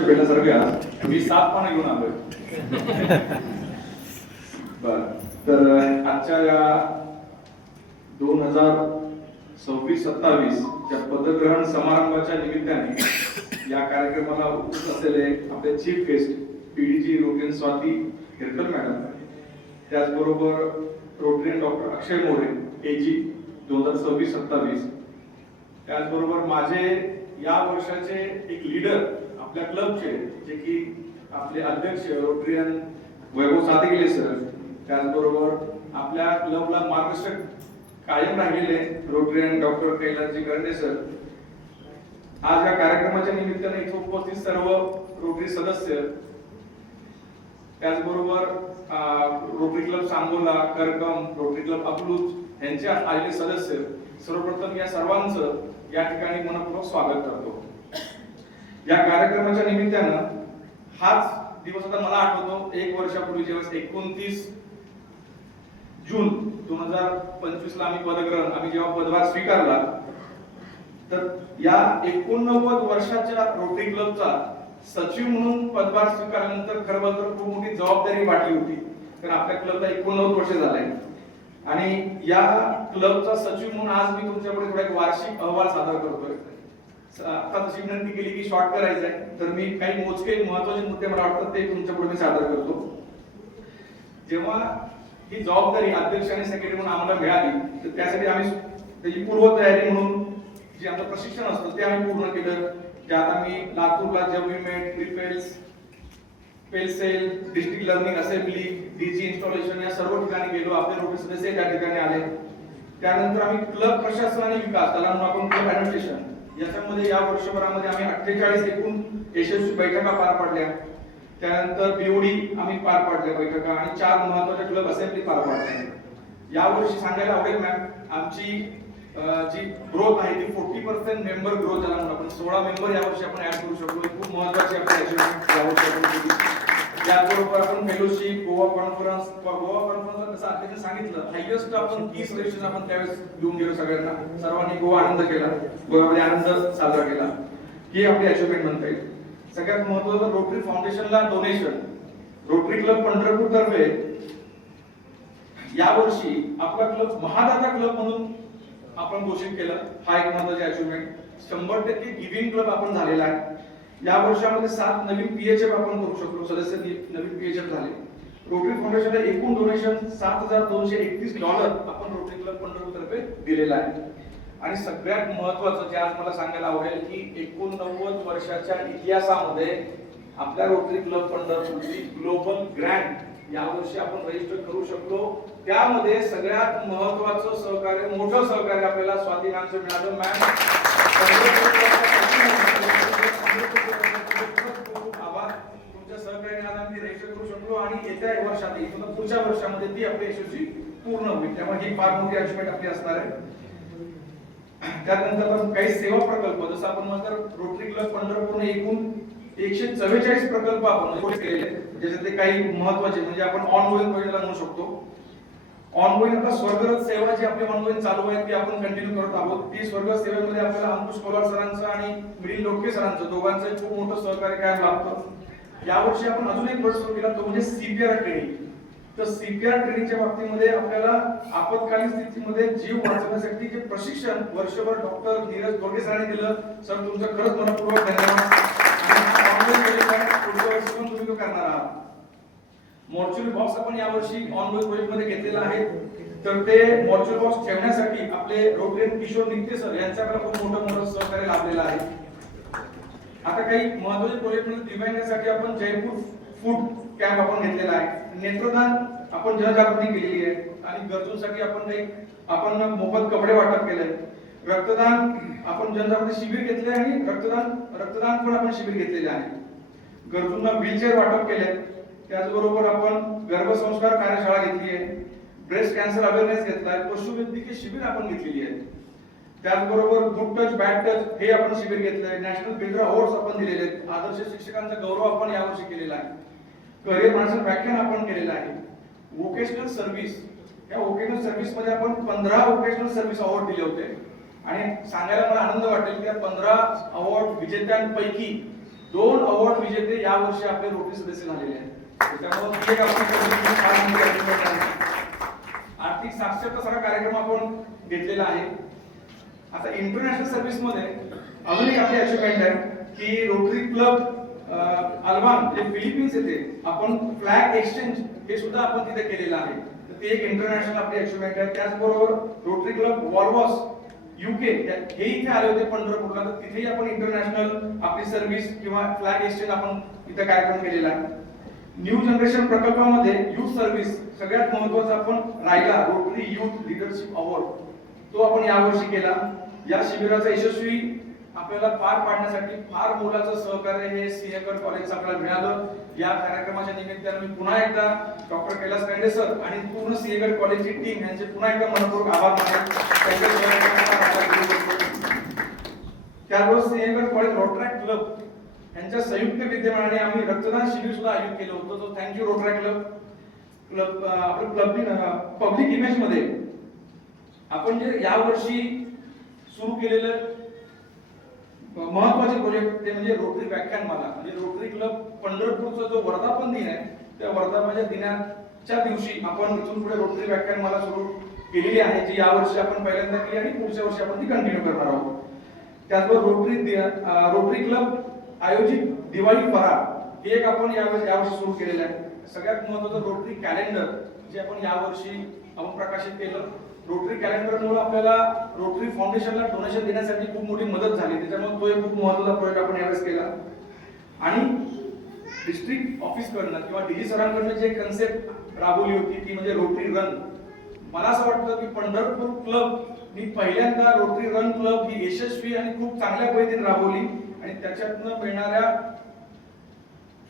वर्ष भेटल्यासारखं मी 7 पानं घेऊन आलोय. बर, तर आजच्या या 2026-27 च्या पदग्रहण समारंभाच्या निमित्ताने या कार्यक्रमाला उपस्थित असलेले आपले chief guest PDG Rotarian Swati Hirkal madam, त्याचबरोबर Rotarian doctor Akshay More AG 2026-27, त्याचबरोबर माझे या वर्षाचे एक लीडर आपल्या क्लबचे जे की आपले अध्यक्ष रोटरीयन वैभव सातेगले सर, त्याचबरोबर आपल्या क्लबला मार्गदर्शक कायम राहिलेले Rotarian doctor Kailas ji Karande sir, आज या कार्यक्रमाच्या निमित्ताने इथे उपस्थित सर्व रोटरी सदस्य, त्याचबरोबर Rotary club Sangola, Karkam, Rotary club Akluj यांचे आलेले सदस्य, सर्वप्रथम या सर्वांचं या ठिकाणी मनपूर्वक स्वागत करतो. या कार्यक्रमाच्या निमित्तानं हाच दिवस आता मला आठवतो 1 वर्षापूर्वी जेव्हा 29 जून 2025 ला आम्ही जेव्हा पदभार स्वीकारला, तर या 89 वर्षाच्या रोटरी क्लबचा सचिव म्हणून पदभार स्वीकारल्यानंतर खरं तर खूप मोठी जबाबदारी वाटली होती, कारण आपल्या क्लबला 89 वर्ष झाले आणि या क्लबचा सचिव म्हणून आज मी तुमच्यापुढे थोडा एक वार्षिक अहवाल सादर करतोय. आता तशी विनंती केली की शॉर्ट करायचं आहे, तर मी काही मोजके महत्त्वाचे मुद्दे मला वाटतात ते तुमच्यापुढे मी सादर करतो. जेव्हा ही जबाबदारी अध्यक्ष आणि सेक्रेटरी म्हणून आम्हाला मिळाली, तर त्यासाठी आम्ही त्याची पूर्वतयारी म्हणून जे आमचं प्रशिक्षण असतं ते आम्ही पूर्ण केलं. त्यात आम्ही लातूरला जबविमेट, ट्रिपेल्स, पेलसेल, डिस्ट्रिक्ट लर्निंग असेंब्ली, डीजी इन्स्टॉलेशन या सर्व ठिकाणी गेलो. आपले रोटरी सदस्य त्या ठिकाणी आले. त्यानंतर आम्ही क्लब प्रशासन आणि विकास, त्याला म्हणून आपण क्लब ऍडमिनिस्ट्रेशन, याच्यामध्ये या वर्षभरामध्ये आम्ही 48 एकूण यशस्वी बैठका पार पाडल्या. त्यानंतर बीओडी आम्ही पार पाडल्या बैठका आणि 4 महत्त्वाच्या क्लब असेंब्ली पार पाडल्या. या वर्षी सांगायला आवडेल मॅम, आमची जी ग्रोथ आहे ती 40% मेंबर ग्रोथ झाला म्हणून आपण 16 मेंबर या वर्षी आपण ऍड करू शकलो. खूप महत्त्वाची आपली अचीवमेंट या वर्षी आपण केली. त्याचबरोबर आपण फेलोशिप, गोवा कॉन्फरन्स कसं अध्यक्ष सांगितलं, हायेस्ट आपण 30 रजिस्ट्रेशन आपण त्यावेळेस घेऊन गेलो. सगळ्यांना सर्वांनी गोवा आनंद केला, गोव्यामध्ये आनंद साजरा केला. ही आपली अचीवमेंट म्हणता येईल. सगळ्यात महत्त्वाचं रोटरी फाउंडेशनला डोनेशन, रोटरी क्लब पंढरपूर तर्फे या वर्षी आपला क्लब महादाता क्लब म्हणून आपण घोषित केलं. हा एक महत्त्वाची अचीवमेंट. 100% गिव्हिंग क्लब आपण झालेला आहे. या वर्षामध्ये 7 नवीन पीएचएफ आपण करू शकलो, सदस्य नवीन पीएचएफ झाले. रोटरी फाउंडेशनला एकूण डोनेशन $7,231 आपण रोटरी क्लब पंढरपूर तर्फे दिलेला आहे. आणि सगळ्यात महत्त्वाचं जे आज मला सांगायला आवडेल की 89 वर्षाच्या इतिहासामध्ये आपल्या रोटरी क्लब पंढरपूरची ग्लोबल ग्रँड या वर्षी आपण रजिस्टर करू शकलो. त्यामध्ये सगळ्यात महत्त्वाचं सहकार्य, मोठं सहकार्य आपल्याला स्वाती मॅमचं मिळालं. मॅम आभार, तुमच्या सहकार्याने आम्ही रजिस्टर करू शकलो आणि येत्या वर्षात पुढच्या वर्षामध्ये ती आपली यशस्वी पूर्ण होईल. त्यामुळे ही फार मोठी अचीवमेंट आपली असणार आहे. त्यानंतर काही सेवा प्रकल्प, जसं आपण म्हणतो रोटरी क्लब पंढरपूरने एकूण 144 प्रकल्प आपण केलेले, ज्याच्यातले काही महत्त्वाचे म्हणजे आपण ऑनगोइंग प्रोजेक्टला म्हणू शकतो. ऑनगोइंग आता स्वर्गरथ सेवा जी आपली ऑनगोइंग चालू आहे ती आपण कंटिन्यू करत आहोत. ती स्वर्गरथ सेवेमध्ये आपल्याला अंकुश कोलार सरांचं आणि मिलिंद लोटके सरांचं दोघांचं खूप मोठं सहकार्य कायम लाभतं. यावर्षी आपण अजून एक प्रोजेक्ट सुरू केला, तो म्हणजे सीपीआर ट्रेनिंग. तर सीपीआर ट्रेनिंगच्या बाबतीमध्ये आपल्याला आपत्कालीन स्थितीमध्ये जीव वाचवण्यासाठी जे प्रशिक्षण वर्षभर डॉक्टर नीरज दोडके सरांनी दिलं. सर तुमचं खरंच मनपूर्वक धन्यवाद. पुढच्या वर्षी पण तुम्ही तो करणार आहात. मॉर्च्युरी बॉक्स आपण यावर्षी ऑनगोइंग प्रोजेक्ट मध्ये घेतलेला आहे. तर ते मॉर्च्युरी बॉक्स ठेवण्यासाठी आपले रोटरीयन किशोर नित्ते सर यांचा आपल्याला खूप मोठं सहकार्य लाभलेलं आहे. आता काही महत्त्वाचे प्रोजेक्ट म्हणजे दिव्यांगांसाठी आपण जयपूर फूड कॅम्प आपण घेतलेला आहे. नेत्रदान आपण जनजागृती केलेली आहे आणि गरजूंसाठी आपण मोफत कपडे वाटप केले. रक्तदान आपण जनजागृती शिबिर घेतले आणि रक्तदान पण आपण शिबिर घेतलेले आहे. गरजूंना व्हीलचेअर वाटप केले. त्याचबरोबर आपण गर्भसंस्कार कार्यशाळा घेतली आहे. ब्रेस्ट कॅन्सर अवेअरनेस घेतला आहे. पशुवैद्यकीय शिबिर आपण घेतलेली आहे. त्याचबरोबर गुड टच बॅड टच हे आपण शिबिर घेतलं आहे. नॅशनल बिल्डर अवॉर्ड्स आपण दिलेले आहेत. आदर्श शिक्षकांचा गौरव आपण यावर्षी केलेला आहे. करिअर मार्गदर्शन व्याख्यान आपण केलेलं आहे. वोकेशनल सर्व्हिस, या वोकेशनल सर्व्हिस मध्ये आपण 15 वोकेशनल सर्व्हिस अवॉर्ड दिले होते आणि सांगायला मला आनंद वाटेल त्या 15 अवॉर्ड विजेत्यांपैकी 2 अवॉर्ड विजेते या वर्षी आपले रोटरी सदस्य झालेले आहेत. त्यामुळे ही एक आपण फार मोठी achievement आहे. आर्थिक साक्षरता सारा कार्यक्रम आपण घेतलेला आहे. आता इंटरनॅशनल सर्व्हिस मध्ये अजून एक आपली अचिव्हमेंट आहे की रोटरी क्लब अल्बान जे फिलिपिन्स येथे आपण फ्लॅग एक्सचेंज हे सुद्धा आपण तिथे केलेलं आहे. तर ते एक इंटरनॅशनल आपली अचिव्हमेंट आहे. त्याचबरोबर रोटरी क्लब वॉल्वॉस UK हे इथे आले होते पंढरपूरला, तर तिथेही आपण इंटरनॅशनल आपली सर्व्हिस किंवा फ्लॅग एक्सचेंज आपण इथे कार्यक्रम केलेला आहे. न्यू जनरेशन प्रकल्पामध्ये युथ सर्व्हिस सगळ्यात महत्त्वाचा आपण राहिला रोटरी युथ लीडरशिप अवॉर्ड, तो आपण यावर्षी केला. या शिबिराचा यशस्वी आपल्याला पार पाडण्यासाठी फार मोलाचं सहकार्य हे सिंहगड कॉलेजचं आपल्याला मिळालं. या कार्यक्रमाच्या निमित्तानं मी पुन्हा एकदा डॉक्टर कैलास कांडे सर आणि पूर्ण सिंहगड कॉलेजची टीम यांचे पुन्हा एकदा मनपूर्वक आभार मानतो. त्याबरोबर सिंहगड कॉलेज रोटरॅक्ट क्लब यांच्या संयुक्त विद्यमानाने आम्ही रक्तदान शिबिर सुद्धा आयोजित केलं होतं. तो थँक्यू रोटरॅक्ट क्लब. आपलं पब्लिक इमेज मध्ये आपण जे यावर्षी सुरू केलेलं महत्वाचे प्रोजेक्ट ते म्हणजे रोटरी व्याख्यानमाला. म्हणजे रोटरी क्लब पंढरपूरचा जो वर्धापन दिन आहे त्या वर्धापनाच्या दिनाच्या दिवशी आपण इथून पुढे रोटरी व्याख्यानमाला सुरू केलेली आहे, जी यावर्षी आपण पहिल्यांदा केली आणि पुढच्या वर्षी आपण ती कंटिन्यू करणार आहोत. त्याचबरोबर रोटरी क्लब आयोजित दिवाळी फराळ हे एक आपण यावर्षी सुरू केलेलं आहे. सगळ्यात महत्त्वाचं रोटरी कॅलेंडर जे आपण यावर्षी प्रकाशित केलं. रोटरी कॅलेंडरमुळे आपल्याला रोटरी फाउंडेशनला डोनेशन देण्यासाठी खूप मोठी मदत झाली, त्याच्यामुळे तो एक खूप महत्त्वाचा प्रोजेक्ट आपण यावेळेस केला. आणि डिस्ट्रिक्ट ऑफिस कडनं किंवा डीजी सरांकडनं जे कन्सेप्ट राबवली होती ती म्हणजे रोटरी रन. मला असं वाटतं की पंढरपूर क्लब मी पहिल्यांदा रोटरी रन क्लब ही यशस्वी आणि खूप चांगल्या पद्धतीने राबवली आणि त्याच्यातनं मिळणाऱ्या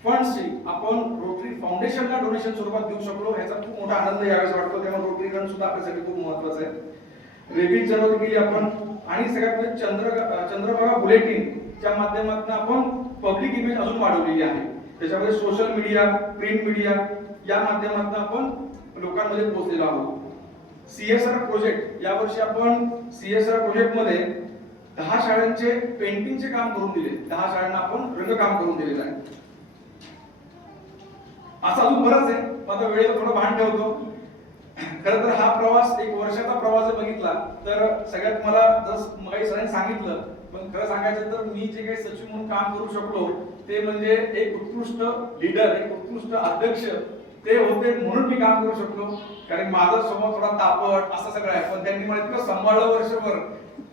फंड्सची आपण रोटरी फाउंडेशनला डोनेशन स्वरूपात देऊ शकलो, ह्याचा खूप मोठा आनंद यावेळेस वाटतो. त्यामुळे रोटरी रन सुद्धा आपल्यासाठी खूप महत्त्वाचं आहे. रेबीज जनवरी केली आपण आणि सगळ्यात म्हणजे चंद्रभागा बुलेटिनच्या माध्यमातून आपण पब्लिक इमेज अजून वाढवलेली आहे. त्याच्यामध्ये सोशल मीडिया, प्रिंट मीडिया या माध्यमातून आपण लोकांमध्ये पोहोचलेलो आहोत. CSR प्रोजेक्ट यावर्षी आपण CSR प्रोजेक्ट मध्ये 10 शाळांचे पेंटिंगचे काम करून दिले. 10 शाळांना आपण रंगकाम करून दिलेलं आहे. असं अजून बरंच आहे, आता वेळेचं थोडं भान ठेवतो. खरं तर हा प्रवास एक वर्षाचा प्रवास बघितला तर सगळ्यात मला जसं मगाशी सरांनी सांगितलं, पण खरं सांगायचं तर मी जे काही सचिव म्हणून काम करू शकलो ते म्हणजे एक उत्कृष्ट लीडर, एक उत्कृष्ट अध्यक्ष ते होते म्हणून मी काम करू शकलो. कारण माझा स्वभाव थोडा तापट असं सगळं आहे, पण त्यांनी मला इतकं सांभाळलं वर्षभर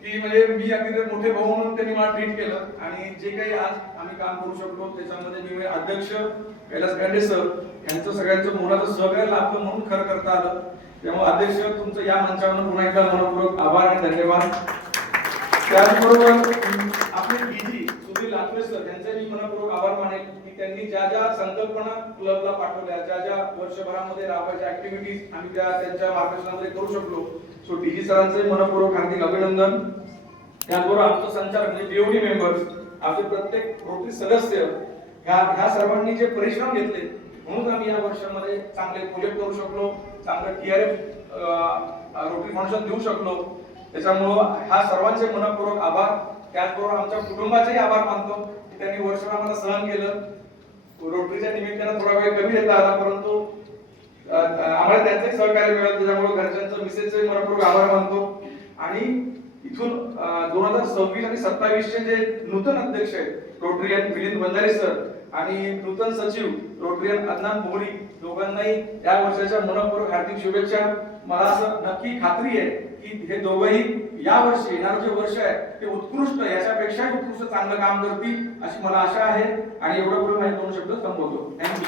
की म्हणजे मी अगदी मोठे भाऊ म्हणून त्यांनी मला ट्रीट केलं. आणि जे काही आज आम्ही काम करू शकलो त्याच्यामध्ये मी अध्यक्ष कैलास कांडे सर यांचं सगळ्यांचं मोलाचं सहकार्य लाभलं म्हणून खरं करता आलं. त्यामुळे अध्यक्ष तुमचं या मंचावर पुन्हा एकदा मनपूर्वक आभार आणि धन्यवाद. त्याचबरोबर आपले डीजी सुधीर लाटवे सर यांचे मी मनपूर्वक आभार मानेल की त्यांनी ज्या ज्या संकल्पना क्लबला पाठवल्या, ज्या ज्या वर्षभरामध्ये राबवायच्या ऍक्टिव्हिटीज आम्ही त्यांच्या मार्गदर्शनामध्ये करू शकलो. सो डीजी सरांचे मनपूर्वक हार्दिक अभिनंदन. त्याचबरोबर आमचं संचालक म्हणजे BOD मेंबर्स, आपले प्रत्येक रोटरी सदस्य ह्या सर्वांनी जे परिश्रम घेतले म्हणून आम्ही या वर्षामध्ये चांगले प्रोजेक्ट करू शकलो, चांगलं TRF रोटरी फाउंडेशन देऊ शकलो. त्याच्यामुळं ह्या सर्वांचे मनपूर्वक आभार. त्याचबरोबर आमच्या कुटुंबाचेही आभार मानतो की त्यांनी वर्षभर आम्हाला सहन केलं. रोटरीच्या निमित्तानं थोडा वेळ कमी देता आला, परंतु आम्हाला त्यांचंही सहकार्य मिळालं. त्याच्यामुळे घरच्यांचं मिसेसचे मनपूर्वक आभार मानतो. आणि इथून 2026 आणि 27 चे जे नूतन अध्यक्ष आहेत रोटरीयन मिलिंद वंजारी सर आणि नूतन सचिव रोटरीयन अदनान बोरी दोघांनाही या वर्षाच्या मनपूर्वक हार्दिक शुभेच्छा. मला असं नक्की खात्री आहे की हे दोघंही या वर्षी येणारं जे वर्ष आहे ते उत्कृष्ट याच्यापेक्षा उत्कृष्ट चांगलं काम करतील अशी मला आशा आहे. आणि एवढं बोलून माझे 2 शब्द संपवतो. थँक्यू.